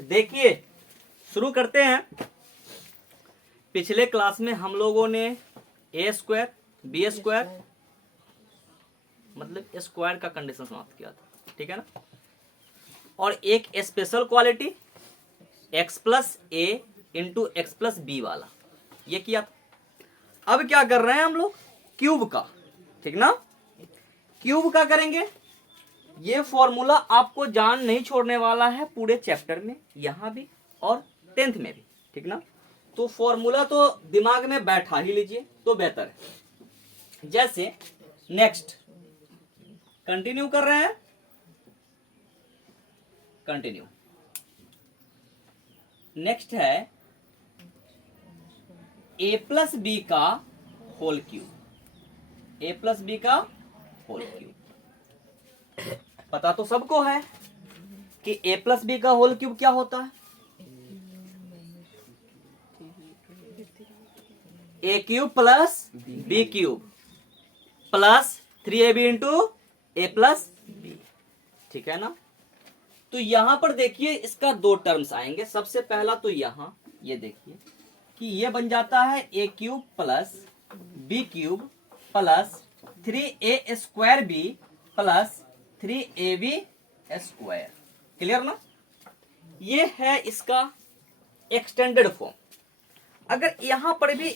देखिए शुरू करते हैं। पिछले क्लास में हम लोगों ने ए स्क्वायर बी स्क्वायर मतलब स्क्वायर का कंडीशन समाप्त किया था, ठीक है ना। और एक special quality x plus A into x plus B वाला ये किया था। अब क्या कर रहे हैं हम लोग, क्यूब का, ठीक ना। क्यूब का करेंगे। ये फॉर्मूला आपको जान नहीं छोड़ने वाला है पूरे चैप्टर में, यहां भी और 10th में भी, ठीक ना। तो फॉर्मूला तो दिमाग में बैठा ही लीजिए तो बेहतर है। जैसे नेक्स्ट कंटिन्यू कर रहे हैं, कंटिन्यू। नेक्स्ट है ए प्लस बी का whole cube. A plus B का होल क्यूब पता तो सबको है कि ए प्लस बी का होल क्यूब क्या होता है। A cube plus B cube plus 3ab into A plus B, ठीक है ना। तो यहां पर देखिए इसका दो टर्म्स आएंगे। सबसे पहला तो यहां ये देखिए कि ये बन जाता है A cube plus B cube plus 3a square B plus 3ab square. Clear ना। ये है इसका एक्सटेंडेड फॉर्म। अगर यहां पर भी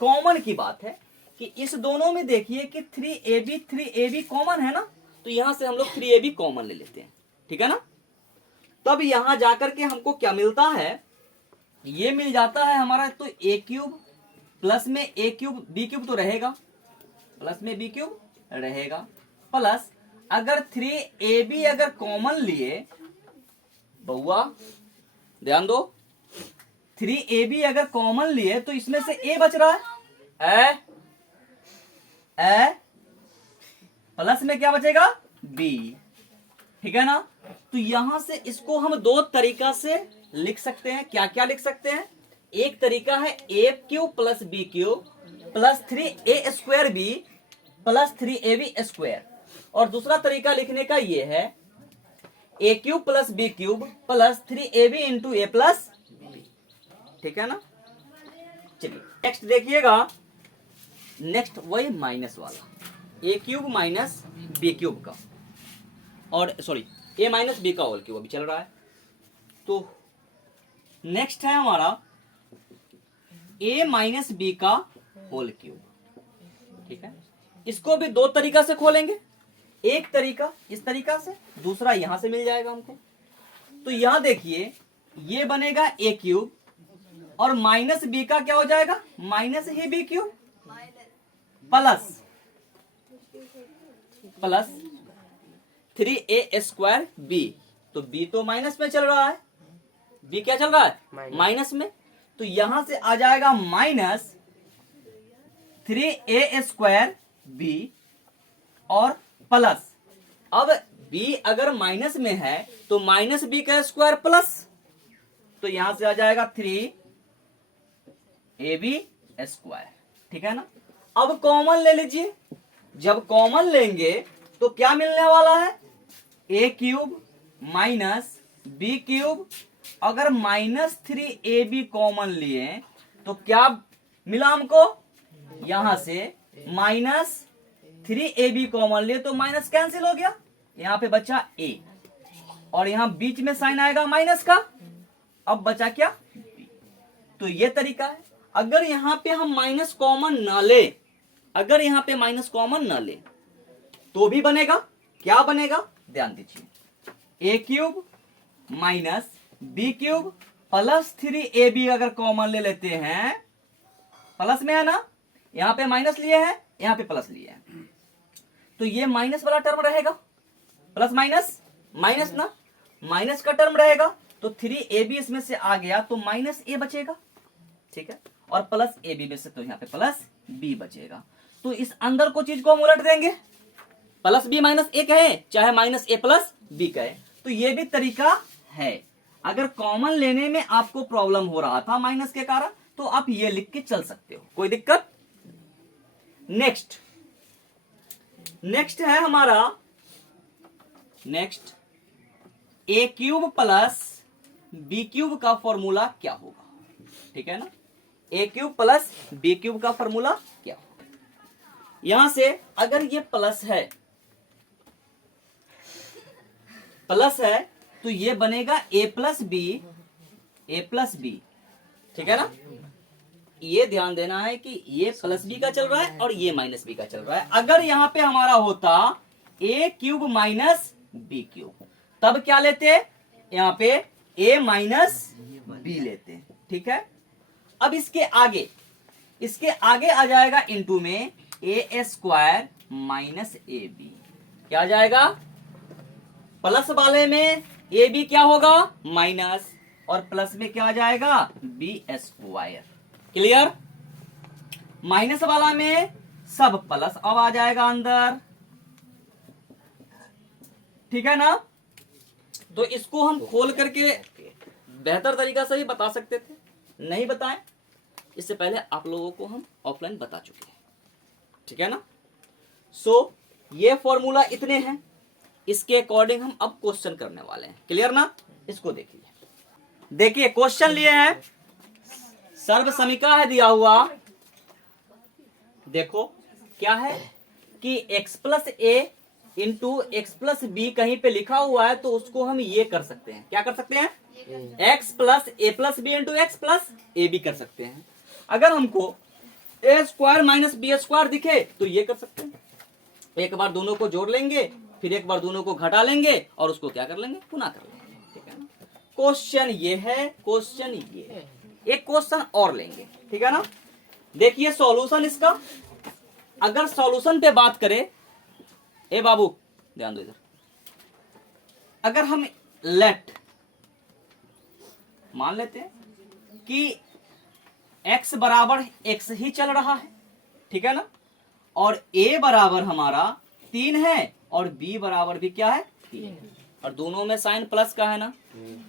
कॉमन की बात है कि इस दोनों में देखिए कि 3ab कॉमन है ना, तो यहां से हम लोग 3ab कॉमन ले लेते हैं, ठीक है ना। तब यहां जाकर के हमको क्या मिलता है, ये मिल जाता है हमारा तो ए क्यूब प्लस में ए क्यूब बी क्यूब तो रहेगा, प्लस में बी क्यूब रहेगा, प्लस अगर 3ab अगर कॉमन लिए, बउआ ध्यान दो, 3ab अगर कॉमन लिए तो इसमें से ए बच रहा है ए प्लस में क्या बचेगा बी, ठीक है ना। तो यहां से इसको हम दो तरीका से लिख सकते हैं। क्या क्या लिख सकते हैं, एक तरीका है A cube plus B cube plus 3a square B plus 3ab square, और दूसरा तरीका लिखने का ये है A cube plus B cube plus 3ab into A plus B, ठीक है ना। चलिए नेक्स्ट देखिएगा। नेक्स्ट वही माइनस वाला ए क्यूब माइनस बी क्यूब का, और सॉरी ए माइनस बी का होल क्यूब अभी चल रहा है। तो नेक्स्ट है हमारा ए माइनस बी का होल क्यूब, ठीक है। इसको भी दो तरीका से खोलेंगे। एक तरीका इस तरीका से, दूसरा यहां से मिल जाएगा हमको। तो यहां देखिए ये बनेगा ए क्यूब और माइनस बी का क्या हो जाएगा माइनस ही B cube plus 3a square B. तो बी तो माइनस में चल रहा है, बी क्या चल रहा है माइनस में। तो यहां से आ जाएगा माइनस 3a स्क्वायर बी और प्लस, अब बी अगर माइनस में है तो माइनस बी का स्क्वायर प्लस, तो यहां से आ जाएगा 3ab स्क्वायर, ठीक है ना। अब कॉमन ले लीजिए। जब कॉमन लेंगे तो क्या मिलने वाला है A cube minus B cube, अगर माइनस 3ab कॉमन लिए तो क्या मिला हमको, यहां से माइनस 3ab कॉमन लिए तो माइनस कैंसिल हो गया, यहां पे बचा a और यहां बीच में साइन आएगा माइनस का, अब बचा क्या b। तो ये तरीका है। अगर यहां पे हम माइनस कॉमन ना ले, अगर यहां पे माइनस कॉमन ना ले तो भी बनेगा, क्या बनेगा ध्यान दीजिए, A cube minus B cube plus 3ab अगर कॉमन ले लेते हैं, प्लस में है ना, यहां पे माइनस लिए हैं यहां पे प्लस लिए हैं, तो ये माइनस वाला टर्म रहेगा, प्लस माइनस माइनस ना, माइनस का टर्म रहेगा। तो 3ab इसमें से आ गया तो माइनस ए बचेगा, ठीक है, और प्लस ab में से तो यहां पे प्लस b बचेगा। तो इस अंदर को चीज को हम उलट देंगे, प्लस बी माइनस ए कहे चाहे माइनस ए प्लस बी कहे, तो ये भी तरीका है। अगर कॉमन लेने में आपको प्रॉब्लम हो रहा था माइनस के कारण, तो आप ये लिख के चल सकते हो, कोई दिक्कत। नेक्स्ट है हमारा नेक्स्ट ए क्यूब प्लस बी क्यूब का फॉर्मूला क्या होगा, ठीक है ना। ए क्यूब प्लस बी क्यूब का फॉर्मूला क्या होगा। यहां से अगर ये प्लस है तो ये बनेगा ए प्लस बी, ठीक है ना। ये ध्यान देना है कि ये प्लस बी का चल रहा है और ये माइनस बी का चल रहा है। अगर यहाँ पे हमारा होता ए क्यूब माइनस बी क्यूब, तब क्या लेते, यहाँ पे ए माइनस बी लेते, ठीक है। अब इसके आगे आ जाएगा इनटू में ए स्क्वायर माइनस ए बी। क्या आ जाएगा, प्लस वाले में ए बी क्या होगा माइनस, और प्लस में क्या आ जाएगा बी स्क्वायर। क्लियर। माइनस वाला में सब प्लस अब आ जाएगा अंदर, ठीक है ना। तो इसको हम खोल करके बेहतर तरीका से भी बता सकते थे, नहीं बताएं, इससे पहले आप लोगों को हम ऑफलाइन बता चुके हैं, ठीक है ना। सो ये फॉर्मूला इतने हैं, इसके अकॉर्डिंग हम अब क्वेश्चन करने वाले हैं। क्लियर ना। इसको देखिए क्वेश्चन लिए हैं, सर्व समीका है दिया हुआ। देखो क्या है कि x plus A into x plus B कहीं पे लिखा हुआ है, तो उसको हम ये कर सकते हैं, क्या कर सकते हैं, x plus A plus B into x plus a b कर सकते हैं। अगर हमको a square minus b square दिखे तो ये कर सकते हैं, एक बार दोनों को जोड़ लेंगे, फिर एक बार दोनों को घटा लेंगे और उसको क्या कर लेंगे, गुना कर लेंगे, ठीक है ना। क्वेश्चन ये है, क्वेश्चन ये है। एक क्वेश्चन और लेंगे, ठीक है ना। देखिए सॉल्यूशन इसका, अगर सॉल्यूशन पे बात करें, ए बाबू ध्यान दो इधर, अगर हम लेट मान लेते हैं कि x बराबर x ही चल रहा है, ठीक है ना, और a बराबर हमारा 3 है और b बराबर भी क्या है 3 है, और दोनों में साइन प्लस का है ना,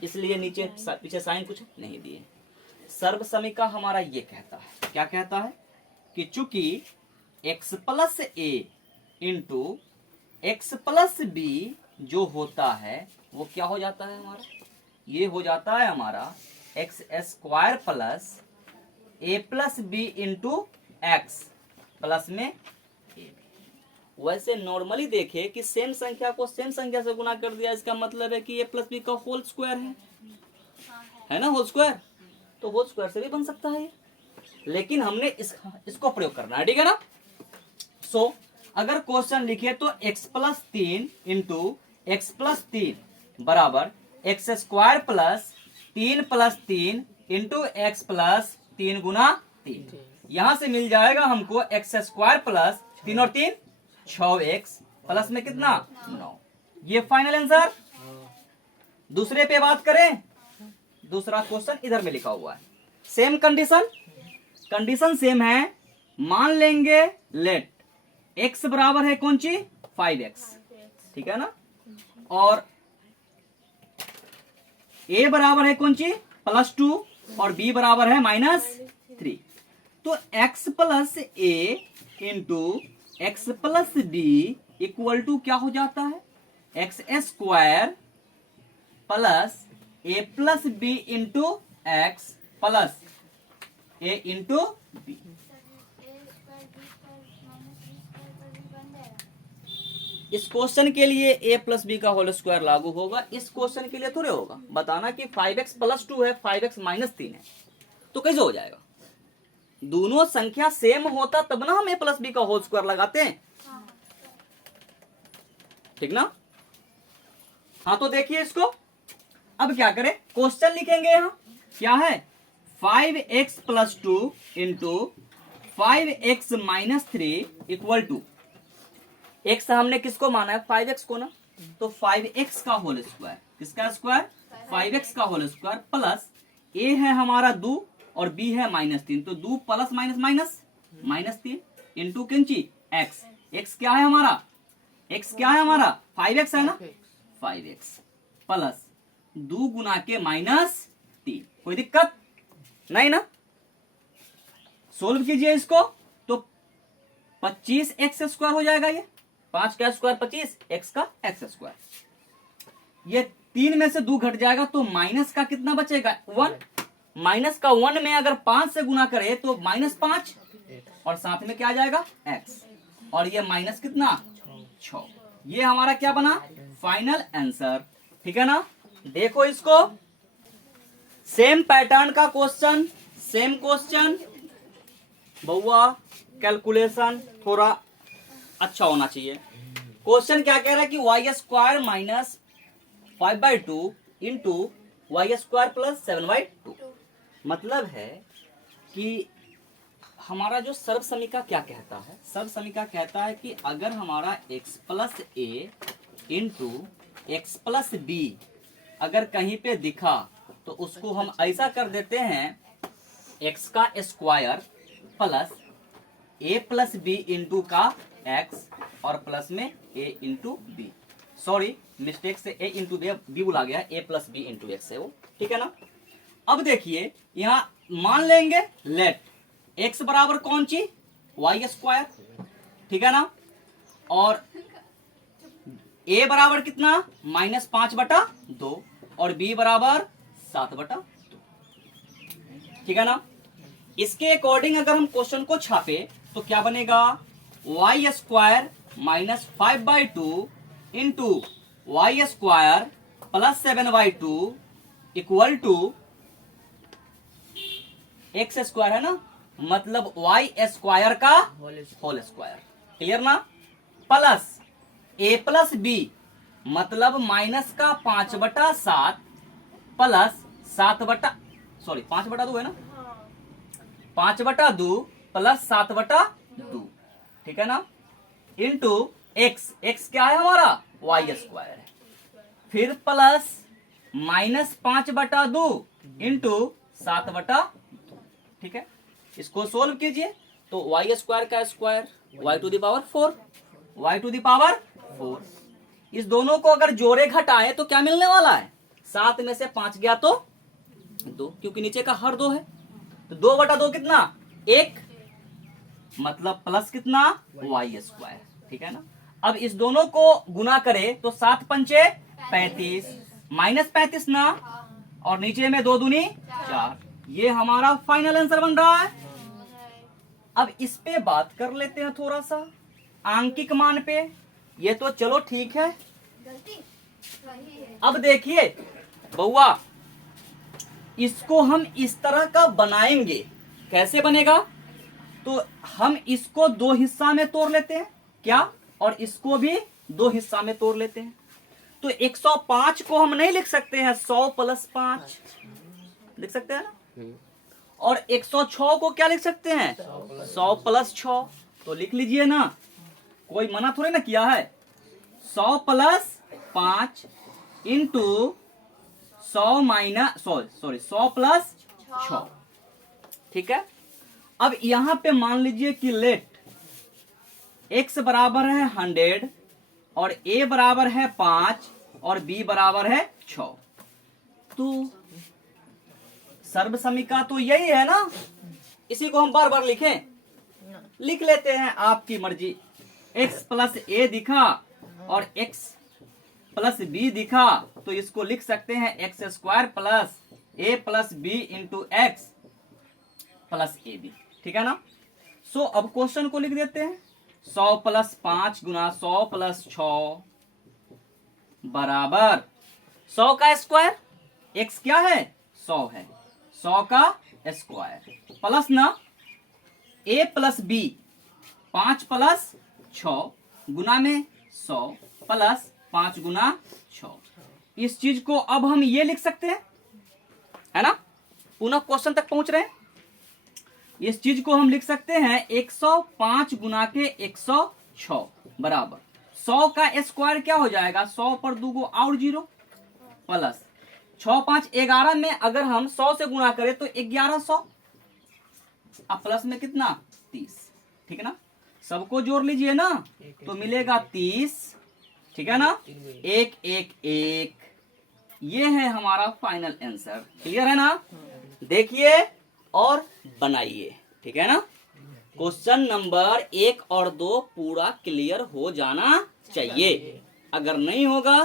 इसलिए नीचे पीछे साइन कुछ नहीं दिए। सर्व समीका हमारा ये कहता है, क्या कहता है कि चूंकि x plus A into x plus B जो होता है वो क्या हो जाता है हमारा, ये हो जाता है हमारा एक्स स्क्वायर प्लस ए plus B into x plus में ए। वैसे नॉर्मली देखे कि सेम संख्या को सेम संख्या से गुना कर दिया, इसका मतलब है कि ए प्लस बी का होल स्क्वायर है ना, होल स्क्वायर, तो होल स्क्वायर से भी बन सकता है ये, लेकिन हमने इसको प्रयोग करना है, ठीक है ना। सो अगर क्वेश्चन लिखे तो x plus 3 into x plus 3 बराबर x square plus 3 plus 3 into x plus 3 गुना 3, यहां से मिल जाएगा हमको एक्स स्क्वायर प्लस 3 और 3 6x प्लस में कितना 9। ये फाइनल आंसर। दूसरे पे बात करें, दूसरा क्वेश्चन इधर में लिखा हुआ है, सेम कंडीशन सेम है। मान लेंगे लेट x बराबर है कौन सी 5x, ठीक है ना, और a बराबर है कौन सी +2 और b बराबर है -3। तो x plus A into x plus B equal to क्या हो जाता है, X square plus A plus B into x plus A into B. इस क्वेश्चन के लिए a प्लस बी का होल स्क्वायर लागू होगा, इस क्वेश्चन के लिए थोड़े होगा। बताना कि 5x प्लस 2 है, 5x माइनस 3 है, तो कैसे हो जाएगा, दोनों संख्या सेम होता तब ना हम a प्लस बी का होल स्क्वायर लगाते हैं, ठीक ना। हाँ तो देखिए इसको, अब क्या करें, क्वेश्चन लिखेंगे यहां क्या है 5x plus 2 into 5x minus 3 equal to, x हमने किसको माना है 5x को ना, तो 5x का होल स्क्वायर, किसका स्क्वायर 5x का होल स्क्वायर प्लस a है हमारा 2 और b है -3, तो 2 प्लस माइनस माइनस -3 इंटू किंची x क्या है हमारा, x क्या है हमारा 5x है ना, 5x प्लस 2 गुना के -3, कोई दिक्कत नहीं ना। सोल्व कीजिए इसको तो 25x स्क्वायर हो जाएगा, ये 5 का स्क्वायर 25, x का x स्क्वायर, ये 3 में से 2 घट जाएगा तो माइनस का कितना बचेगा 1। माइनस का 1 में अगर 5 से गुना करे तो -5 और साथ में क्या आ जाएगा x, और ये माइनस कितना 6। ये हमारा क्या बना फाइनल आंसर। ठीक है ना। देखो इसको, सेम पैटर्न का क्वेश्चन, सेम क्वेश्चन बउआ, कैलकुलेशन थोड़ा अच्छा होना चाहिए। क्वेश्चन क्या कह रहा है कि y² minus 5/2 into y² plus 7/2। मतलब है कि हमारा जो सर्व समीका क्या कहता है, सर्व समीका कहता है कि अगर हमारा x plus A into x plus B अगर कहीं पे दिखा तो उसको हम ऐसा कर देते हैं x का square plus a plus B into का x और प्लस में a into b. Sorry, mistake से a इंटू बी बुला गया, a plus B into x है वो। ठीक है ना। अब देखिए यहाँ मान लेंगे लेट x बराबर कौन चीज y²। ठीक है ना। और a बराबर कितना -5/2 और b बराबर 7/2। ठीक है ना। इसके अकॉर्डिंग अगर हम क्वेश्चन को छापे तो क्या बनेगा y² minus 5/2 into y² plus 7/2 equal to x² है ना, मतलब y² का होल स्क्वायर। क्लियर ना। प्लस a प्लस बी मतलब माइनस का 5/7 प्लस 5/2 है ना, 5/2 प्लस 7/2। ठीक है ना। इंटू x क्या है हमारा y² है, फिर प्लस -5/2 इंटू 7/2। ठीक है। इसको सोल्व कीजिए तो y² का square y to the power 4। इस दोनों को अगर जोड़े घटाए तो क्या मिलने वाला है, 7 में से 5 गया तो 2, क्योंकि नीचे का हर 2 है तो 2/2 कितना 1, मतलब प्लस कितना y²। ठीक है ना। अब इस दोनों को गुना करे तो 7 पंचे 35 -35 ना, और नीचे में 2 दूनी 4। ये हमारा फाइनल आंसर बन रहा है। अब इस पे बात कर लेते हैं थोड़ा सा आंकिक मान पे। ये तो चलो ठीक है। अब देखिए बउआ, इसको हम इस तरह का बनाएंगे। कैसे बनेगा, तो हम इसको 2 हिस्सा में तोड़ लेते हैं क्या, और इसको भी 2 हिस्सा में तोड़ लेते हैं। तो 105 को हम नहीं लिख सकते हैं 100 + 5 लिख सकते हैं ना, और 106 को क्या लिख सकते हैं 100 + 6। तो लिख लीजिए ना, कोई मना थोड़े ना किया है। 100 + 5 इंटू 100 + 6। ठीक है। अब यहां पे मान लीजिए कि लेट x बराबर है 100 और a बराबर है 5 और b बराबर है 6। तो सर्व समीका तो यही है ना, इसी को हम बार बार लिखें, लिख लेते हैं आपकी मर्जी। x + a दिखा और x + b दिखा तो इसको लिख सकते हैं x² + a + b into x + ab। ठीक है ना। सो अब क्वेश्चन को लिख देते हैं 100 + 5 गुना 100 + 6 बराबर 100 का स्क्वायर, x क्या है 100 है, 100 का स्क्वायर प्लस ना a + b 5 + 6 गुना में 100 प्लस 5 गुना 6। इस चीज को अब हम ये लिख सकते हैं, है ना, पुनः क्वेश्चन तक पहुंच रहे हैं। इस चीज को हम लिख सकते हैं 105 गुना के 106 बराबर 100 का स्क्वायर क्या हो जाएगा 100 पर 2 और 0 प्लस 6 5 11 में अगर हम 100 से गुना करें तो 1100, अब प्लस में कितना 30। ठीक है ना। सबको जोड़ लीजिए ना तो मिलेगा 30। ठीक है ना, 1 1 1। ये है हमारा फाइनल आंसर। क्लियर है ना। देखिए और बनाइए। ठीक है ना। क्वेश्चन नंबर 1 और 2 पूरा क्लियर हो जाना चाहिए। अगर नहीं होगा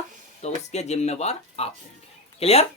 तो उसके जिम्मेवार आप होंगे। क्लियर?